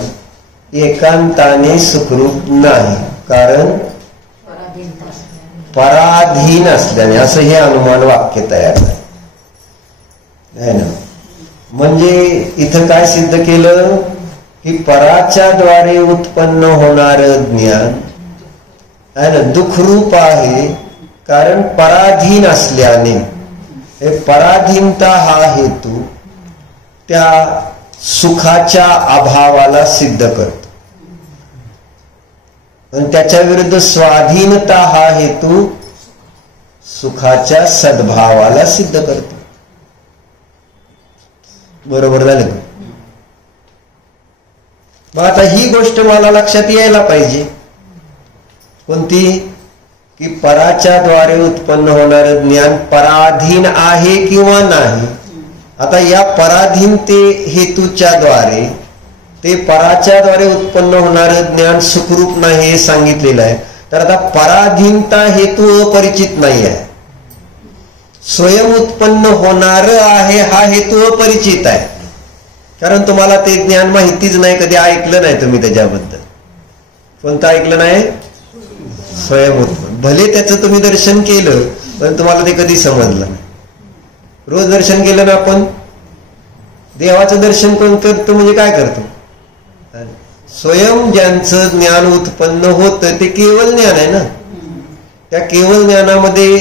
एकांताने सुखरूप नाही, कारण पराधीन असल्याने. असं हे अनुमान वाक्य तयार आहे ना. म्हणजे इथं काय सिद्ध केलं की पराच्या द्वारे उत्पन्न होणार ज्ञान आहे ना दुःखरूप आहे कारण पराधीन असल्याने, हे पराधीनता हा हेतू त्या सुखाच्या अभावाला सिद्ध करतो, आणि त्याच्या विरुद्ध स्वाधीनता हा हेतू सुखाच्या सद्भावाला सिद्ध करतो. बरोबर झालं का? मग आता ही गोष्ट मला लक्षात यायला पाहिजे. कोणती? की पराच्या द्वारे उत्पन्न होणारं ज्ञान पराधीन आहे किंवा नाही. आता या पराधीनते हेतूच्या द्वारे ते पराच्या द्वारे उत्पन्न होणारं ज्ञान सुखरूप नाही हे सांगितलेलं आहे. तर आता पराधीनता हेतू अपरिचित नाही आहे, स्वयं उत्पन्न होणार आहे हा हेतू अपरिचित आहे. कारण तुम्हाला ते ज्ञान माहितीच नाही, कधी ऐकलं नाही तुम्ही त्याच्याबद्दल. कोणतं ऐकलं नाही? स्वयं उत्पन्न. भले त्याचं तुम्ही दर्शन केलं पण तुम्हाला ते कधी समजलं नाही. रोज दर्शन केलं ना आपण, देवाचं दर्शन कोण करतो म्हणजे काय करतो? स्वयं ज्यांचं ज्ञान उत्पन्न होतं ते केवळ ज्ञान आहे ना. त्या केवळ ज्ञानामध्ये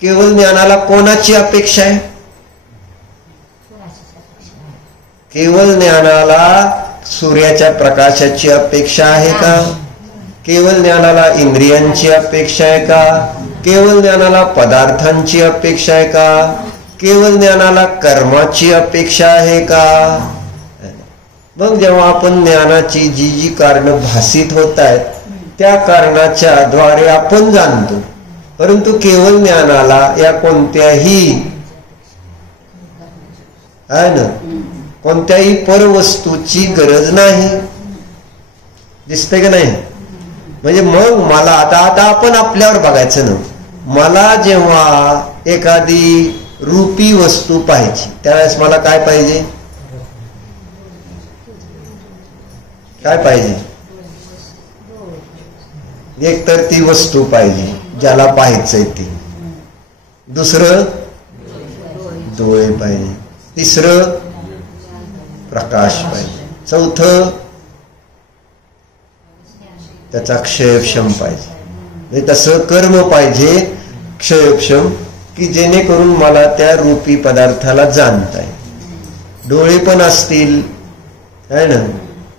केवळ ज्ञानाला कोणाची अपेक्षा आहे? केवळ ज्ञानाला सूर्याच्या प्रकाशाची अपेक्षा आहे का? केवळ ज्ञानाला इंद्रियांची अपेक्षा आहे का? केवळ ज्ञानाला पदार्थांची अपेक्षा आहे का? केवळ ज्ञानाला कर्माची अपेक्षा आहे का? मग जेव्हा आपण ज्ञानाची जी जी कारण भासित होत आहेत त्या कारणाच्या द्वारे आपण जाणतो, परंतु केवळ ज्ञानाला या कोणत्याही आहे ना कोणत्याही परवस्तूची गरज नाही. दिसते का नाही? म्हणजे मग मला आता आपण आपल्यावर बघायचं ना. मला जेव्हा एखादी रूपी वस्तू पाहिजे त्यावेळेस मला काय पाहिजे? काय पाहिजे? एक तर ती वस्तू पाहिजे ज्याला पाहायचंय ती, दुसरं डोळे पाहिजे, तिसरं प्रकाश पाहिजे, चौथं त्याचा क्षयक्षम पाहिजे. म्हणजे तसं कर्म पाहिजे क्षयक्षम की जेणेकरून मला त्या रूपी पदार्थाला जाणता येईल. डोळे पण असतील है ना,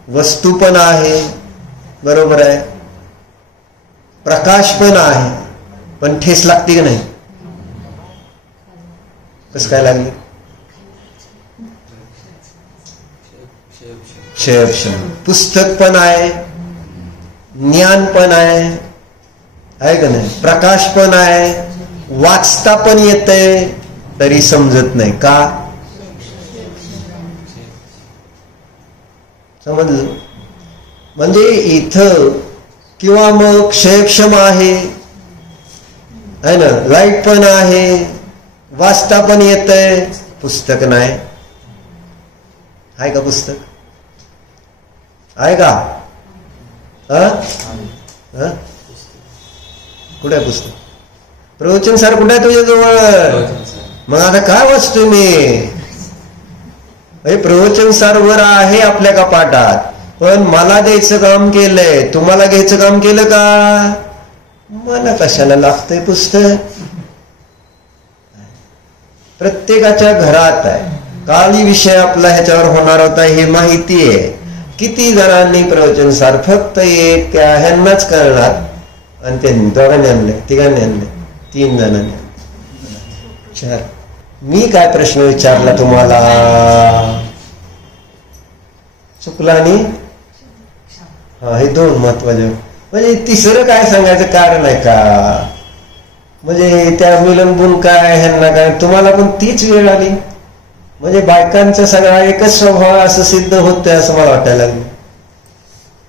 वस्तू पण आहे, बरोबर आहे, प्रकाश पण आहे, पण ठेस लागते की नाही? कसं काय लागली? क्षयक्षम. पुस्तक पण आहे, ज्ञान पण आहे का नाही, प्रकाश पण आहे, वाचता पण येतंय तरी समजत नाही का? समजलं? म्हणजे इथं किंवा मग क्षयक्षम आहे ना, लाईट पण आहे, वाचता पण येतंय, पुस्तक नाही. आहे का पुस्तक? आहे का? कुठे आहे पुस्तक? प्रवचन सर कुठे आहे तुझ्या जवळ? मग आता काय वाचतोय मी? प्रवचन सर वर आहे आपल्या कपाटात, पण मला द्यायचं काम केलंय, तुम्हाला घ्यायचं काम केलं का? मला कशाला लागतंय पुस्तक? प्रत्येकाच्या घरात आहे. काली विषय आपला ह्याच्यावर होणार होता हे माहिती आहे. किती जणांनी प्रवचन सार फक्त एक त्या ह्यांनाच करणार, आणि त्यांनी दोघांनी आणले, तिघांनी आणले, 3 जणांनी, 4. मी काय प्रश्न विचारला तुम्हाला? चुकला आणि हे 2 महत्वाचे. म्हणजे तिसरं काय सांगायचं कारण आहे का? म्हणजे त्या मिलन काय ह्यांना काय, तुम्हाला पण तीच वेळ आली. म्हणजे बायकांचा सगळा एकच स्वभाव असं सिद्ध होतंय असं मला वाटायला लागलं.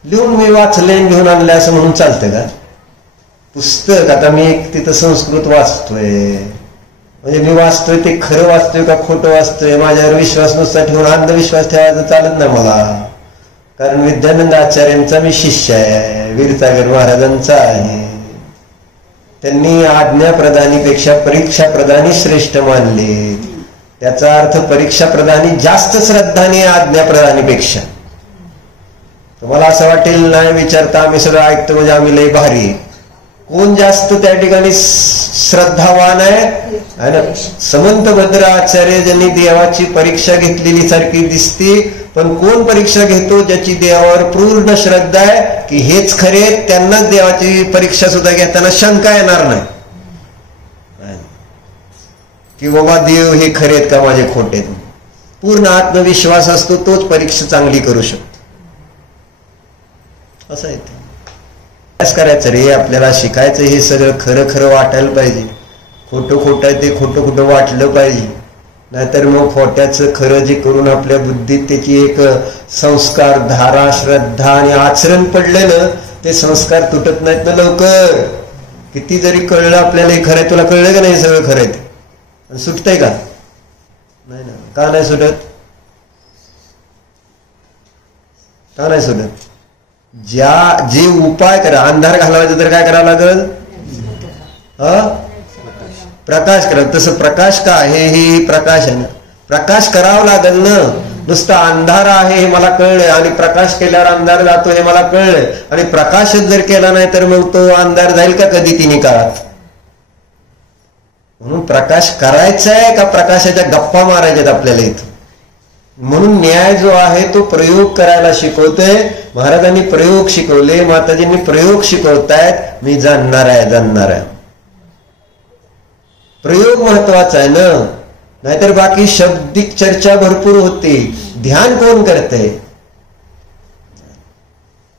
लिहून मी वाचले घेऊन आणले असं म्हणून चालतं का? पुस्तक आता मी एक तिथं संस्कृत वाचतोय, म्हणजे मी वाचतोय ते खरं वाचतोय का खोटं वाचतोय माझ्यावर विश्वास नुसता ठेवून अंधविश्वास ठेवायचा चालत नाही मला. कारण विद्यानंद आचार्यांचा मी शिष्य आहे, वीरसागर महाराजांचा आहे. त्यांनी आज्ञा प्रदानीपेक्षा परीक्षा प्रदानी श्रेष्ठ मानले. त्याचा अर्थ परीक्षा प्रदानी जास्त श्रद्धाने आज्ञा प्रदानीपेक्षा. तुम्हाला असं वाटेल नाही विचारता आम्ही सगळं ऐकतो म्हणजे आम्ही लय भारी. कोण जास्त त्या ठिकाणी श्रद्धावान आहे? समंत भद्र आचार्य ज्यांनी देवाची परीक्षा घेतलेली सारखी दिसते, पण कोण परीक्षा घेतो? ज्याची देवावर पूर्ण श्रद्धा आहे की हेच खरे, त्यांनाच देवाची परीक्षा सुद्धा घेताना शंका येणार नाही की बाबा देव हे खरे आहेत का माझे खोटे आहेत. पूर्ण आत्मविश्वास असतो, तोच परीक्षा चांगली करू शकतो. असं आहे ते. करायचं रे, आपल्याला शिकायचं हे सगळं खरं खरं वाटायला पाहिजे. खोटं खोटं आहे ते खोटं खोटं वाटलं पाहिजे. नाहीतर मग खोट्याचं खरं जे करून आपल्या बुद्धीत त्याची एक संस्कार, धारा, श्रद्धा आणि आचरण पडलं ना, ते संस्कार तुटत नाहीत ना लवकर. किती जरी कळलं आपल्याला हे खरंय, तुला कळलं का नाही सगळं खरंय ते, सुटतंय का? नाही ना. का नाही सुटत? का नाही सुटत? जे उपाय करा, अंधार घालवायचं तर काय करावं लागल? प्रकाश करा. तसं प्रकाश का आहे? हे प्रकाश आहे ना. प्रकाश करावं लागेल ना. नुसतं अंधार आहे हे मला कळलंय आणि प्रकाश केल्यावर अंधार जातो हे मला कळलंय, आणि प्रकाशच जर केला नाही तर मग तो अंधार जाईल का कधी तिन्ही काळात? म्हणून प्रकाश करायचा आहे का प्रकाशाच्या गप्पा मारायच्यात आपल्याला इथं? म्हणून न्याय जो आहे तो प्रयोग करायला शिकवतोय. महाराजांनी प्रयोग शिकवले, माताजींनी प्रयोग शिकवतायत. मी जाणणार आहे. प्रयोग महत्वाचा आहे ना. नाहीतर बाकी शब्दिक चर्चा भरपूर होते, ध्यान कोण करते?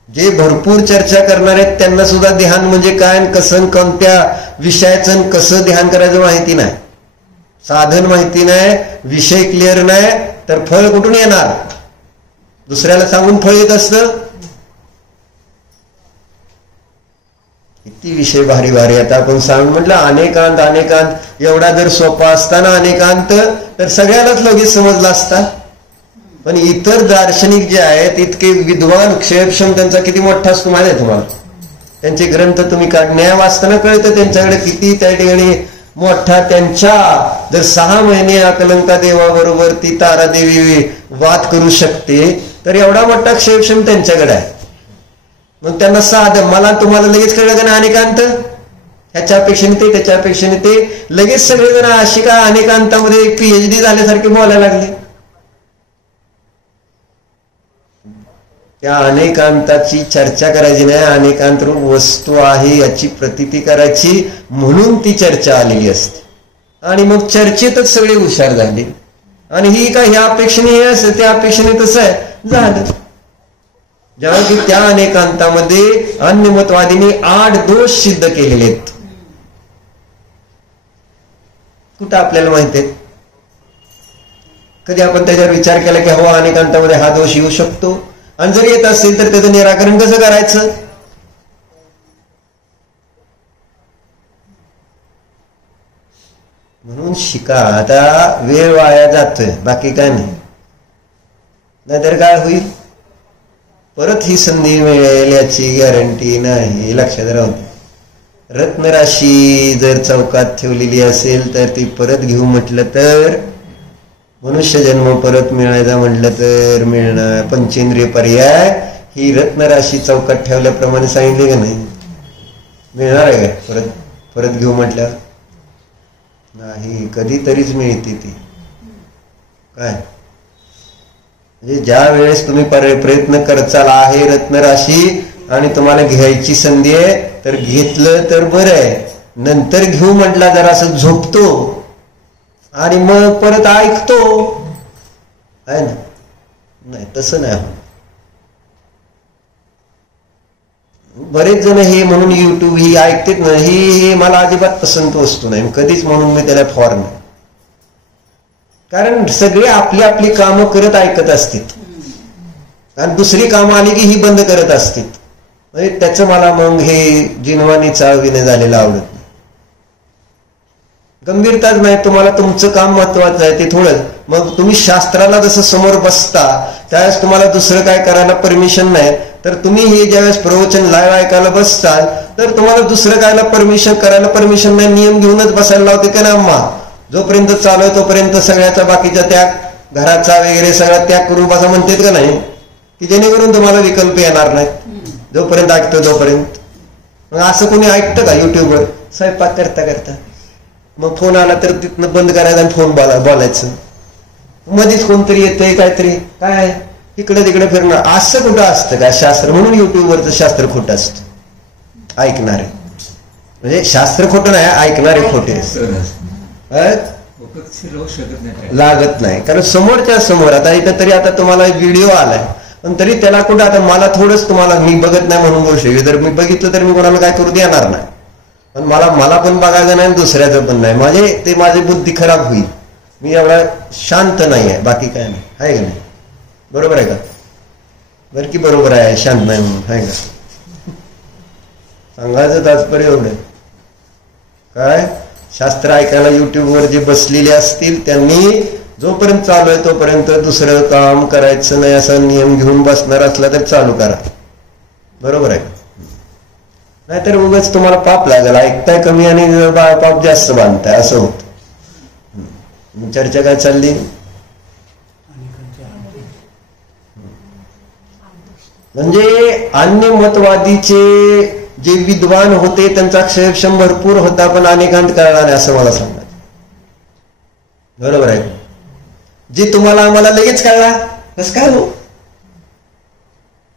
जे भरपूर चर्चा करणार आहेत त्यांना सुद्धा ध्यान म्हणजे काय, कसं, कोणत्या विषयाचं कसं ध्यान करायचं माहिती नाही, साधन माहिती नाही, विषय क्लिअर नाही, तर फळ कुठून येणार? दुसऱ्याला सांगून फळ येत असतं. किती विषय भारी भारी. आता आपण सांग म्हटलं अनेकांत एवढा जर सोपा असताना अनेकांत तर सगळ्यालाच लगेच समजला असता. पण इतर दार्शनिक जे आहेत इतके विद्वान, क्षयक्षम त्यांचा किती मोठा असतो माहिती आहे तुम्हाला? त्यांचे ग्रंथ तुम्ही न्याय वाचताना कळतं त्यांच्याकडे किती त्या ठिकाणी मोठा. त्यांच्या जर 6 महिने अकलंका देवाबरोबर ती तारादेवी वाद करू शकते, तर एवढा मोठा क्षयक्षम त्यांच्याकडे आहे. मग त्यांना साधं मला तुम्हाला लगेच कळलं का नाही अनेकांत? ह्याच्या अपेक्षेने ते, त्याच्या अपेक्षेने ते, लगेच सगळेजण अशी का अनेकांतामध्ये PhD झाल्यासारखे बोलायला लागले. त्या अनेकांताची चर्चा करायची नाही, अनेकांत वस्तू आहे याची प्रतीती करायची, म्हणून ती चर्चा आलेली असते. आणि मग चर्चेतच सगळे हुशार झाले. आणि ही काय ह्या अपेक्षेने हे असं, त्या अपेक्षेने तसं आहे झालं. जेव्हा की त्या अनेकांतामध्ये अन्यमतवादीने 8 दोष सिद्ध केलेले आहेत. कुठं आपल्याला माहिती आहे? कधी आपण त्याच्यावर विचार केला की हो अनेकांतामध्ये हा दोष येऊ शकतो, आणि जर येत असेल तर त्याचं निराकरण कसं करायचं? म्हणून शिका. आता वेळ वाया जातोय, बाकी काय नाही. नाहीतर काय होईल? परत ही संधी मिळेल याची गॅरंटी नाही, लक्षात राहू दे. रत्नराशी जर चौकात ठेवलेली असेल तर ती परत घेऊ म्हटलं तर, मनुष्य जन्म परत मिळायचा म्हटलं तर मिळणार. पंचेंद्रिय पर्याय ही रत्नराशी चौकात ठेवल्याप्रमाणे सांगितले का नाही? मिळणार आहे का परत? परत घेऊ म्हटलं नाही, कधीतरीच मिळते ती. काय म्हणजे ज्या वेळेस तुम्ही प्रयत्न करचाल आहे रत्नराशी आणि तुम्हाला घ्यायची संधी आहे तर घेतलं तर बरं आहे. नंतर घेऊ म्हटला जरा असं झोपतो आणि मग परत ऐकतो आहे ना. नाही तसं नाही. बरेच जण हे म्हणून युट्यूब ही ऐकतेत ना, ही मला अजिबात पसंत वस्तू नाही कधीच, म्हणून मी त्याला फॉर नाही. कारण सगळे आपली आपली कामं करत ऐकत असतात आणि दुसरी कामं आली की ही बंद करत असतात. म्हणजे त्याचं मला मग हे जिनवानी चाळविणे झालेलं आवडत नाही. गंभीरताच नाही. तुम्हाला तुमचं काम महत्वाचं आहे ते थोडं. मग तुम्ही शास्त्राला जसं समोर बसता त्यावेळेस तुम्हाला दुसरं काय करायला परमिशन नाही, तर तुम्ही हे ज्यावेळेस प्रवचन लाईव्ह ऐकायला बसताल तर तुम्हाला दुसरं कायला करायला परमिशन नाही. नियम घेऊनच बसायला लावते का ना अम्मा? जोपर्यंत चालू आहे तोपर्यंत सगळ्याचा बाकीच्या त्याग, घराचा वगैरे सगळा त्याग करून बसा म्हणतात का नाही? की जेणेकरून तुम्हाला विकल्प येणार नाही जोपर्यंत ऐकतो तोपर्यंत. मग असं कोणी ऐकतं का युट्यूबवर स्वयंपाक करता करता? मग फोन आला तर तिथनं बंद करायचा आणि फोन बोलायचं. मध्येच कोणतरी येतंय काहीतरी काय इकडे तिकडे फिरणं, असं कुठं असतं का शास्त्र? म्हणून युट्यूबवरचं शास्त्र खोटं असतं. ऐकणारे म्हणजे शास्त्र खोटं नाही, ऐकणारे खोटे लागत नाही. कारण समोरच्या समोर आता इथं तरी आता तुम्हाला व्हिडिओ आलाय पण तरी त्याला कुठं आता मला थोडंच तुम्हाला मी बघत नाही म्हणून गोष्ट जर मी बघितलं तर मी कोणाला काय करू देणार नाही. पण मला पण बघायचं नाही दुसऱ्याचं पण नाही. माझी बुद्धी खराब होईल. मी एवढा शांत नाही आहे, बाकी काय नाही. आहे का नाही? बरोबर आहे का? बरं की बरोबर आहे, शांत नाही म्हणून आहे का? सांगायचं तात्पर्य एवढं काय शास्त्र ऐकायला युट्यूबवर जे बसलेले असतील त्यांनी जोपर्यंत चालू आहे तोपर्यंत दुसरं काम करायचं नाही असा नियम घेऊन बसणार असला तर चालू करा. बरोबर आहे? नाहीतर उगाच तुम्हाला पाप लागेल. ऐकताय कमी आणि पाप जास्त बांधताय असं होत. चर्चा काय चालली? म्हणजे अन्यमतवादीचे जे विद्वान होते त्यांचा क्षयक्षम भरपूर होता पण अनेकांत कळला नाही असं मला सांगायचं. बरोबर आहे? जे तुम्हाला आम्हाला लगेच कळला कसं काय हो?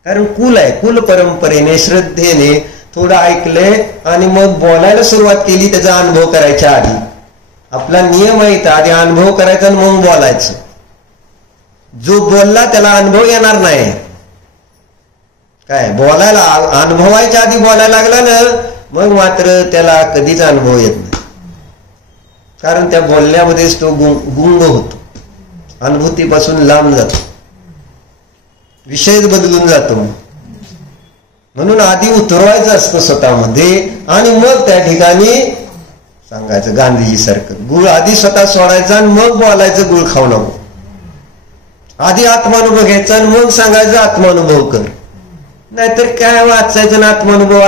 कारण कुल आहे, कुल परंपरेने श्रद्धेने थोडं ऐकलंय आणि मग बोलायला सुरुवात केली. त्याचा अनुभव करायच्या आधी आपला नियम आहे आधी अनुभव करायचा आणि मग बोलायचं. जो बोलला त्याला अनुभव येणार नाही. काय बोलायला अनुभवायच्या आधी बोलायला लागला ना मग मात्र त्याला कधीच अनुभव येत नाही. कारण त्या बोलण्यामध्येच तो गुंग होतो, अनुभूतीपासून लांब जातो, विषयच बदलून जातो. म्हणून आधी उतरवायचं असतं स्वतःमध्ये आणि मग त्या ठिकाणी सांगायचं. गांधीजी सारखं गुळ आधी स्वतः सोडायचा आणि मग बोलायचं गुळ खाऊ नको. आधी आत्मानुभव घ्यायचा आणि मग सांगायचं आत्मानुभव कर. नाहीतर काय वाचायचं ना आत्मानुभव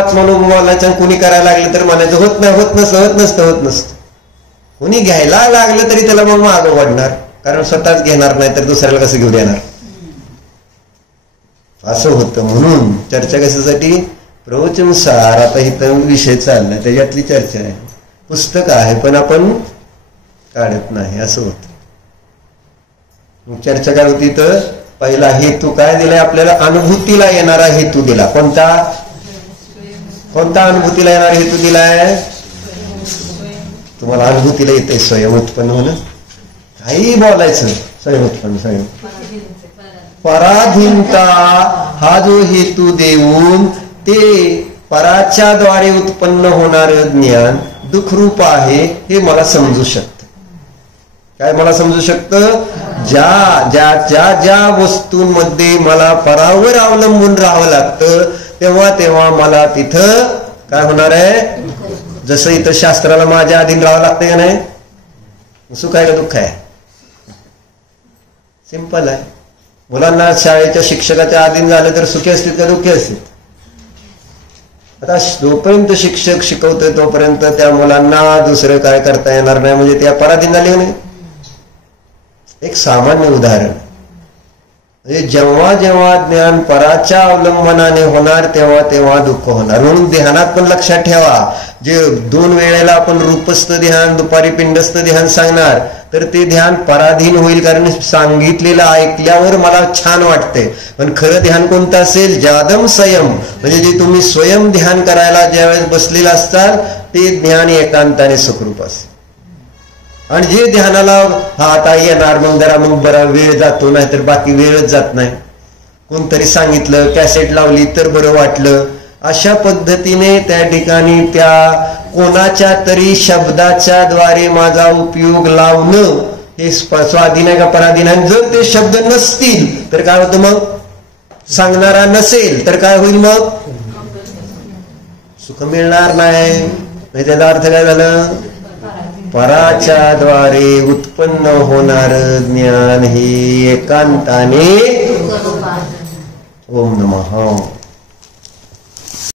बोलायचं आणि कुणी करायला लागलं तर म्हणायचं होत नाही, होत नसतं. कुणी घ्यायला लागलं तरी त्याला मग मागं वाढणार. कारण स्वतःच घेणार नाही तर दुसऱ्याला कसं घेऊ देणार असं होतं. म्हणून चर्चा कशासाठी? प्रवचनसार. आता इथं विषय चाललाय त्याच्यातली चर्चा आहे, पुस्तक आहे पण आपण काढत नाही असं होतं. चर्चा काय होती तर पहिला हेतू काय दिलाय आपल्याला? अनुभूतीला येणारा हेतू दिला. कोणता अनुभूतीला येणारा हेतू दिलाय? तुम्हाला अनुभूतीला येते स्वयं उत्पन्न होणं. काही बोलायचं स्वयं उत्पन्न पराधीनता हा जो हेतू देऊन ते पराच्या द्वारे उत्पन्न होणार ज्ञान दुःखरूप आहे हे मला समजू शकतं. काय मला समजू शकतं? ज्या ज्या ज्या ज्या वस्तूंमध्ये मला परावर अवलंबून राहावं लागतं तेव्हा तेव्हा मला तिथं काय होणार आहे? जसं इथं शास्त्राला माझ्या अधीन राहावं लागतं का नाही? सुख आहे का दुःख आहे? सिंपल आहे. मुलांना शाळेच्या शिक्षकाच्या अधीन झालं तर सुखी असतील का दुःखी असतील? आता जोपर्यंत शिक्षक शिकवतोय तोपर्यंत त्या मुलांना दुसरं काय करता येणार नाही. म्हणजे त्या पराधीन झाले नाही. एक सामान्य उदाहरण म्हणजे जेव्हा जेव्हा ज्ञान पराच्या अवलंबनाने होणार तेव्हा तेव्हा दुःख होणार. म्हणून ध्यानात पण लक्षात ठेवा, जे 2 वेळेला आपण रूपस्थ ध्यान दुपारी पिंडस्थ ध्यान सांगणार तर ते ध्यान पराधीन होईल. कारण सांगितलेलं ऐकल्यावर मला छान वाटते पण खरं ध्यान कोणतं असेल? जादम संयम. म्हणजे जे तुम्ही स्वयं ध्यान करायला ज्यावेळेस बसलेलं असतात ते ध्यान एकांताने सुखरूप असेल. आणि जे ध्यानाला आता येणार मग बरा वेळ जातो नाही तर बाकी वेळच जात नाही. कोणतरी सांगितलं, कॅसेट लावली तर बरं वाटलं. अशा पद्धतीने त्या ठिकाणी त्या कोणाच्या तरी शब्दाच्या द्वारे माझा उपयोग लावणं हे स्वाधीन आहे का पराधीन आहे? जर ते शब्द नसतील तर काय होतं? मग सांगणारा नसेल तर काय होईल? मग सुख मिळणार नाही. त्याचा अर्थ काय झालं? पराच्या द्वारे उत्पन्न होणार ज्ञान हे एकांताने ओम नमः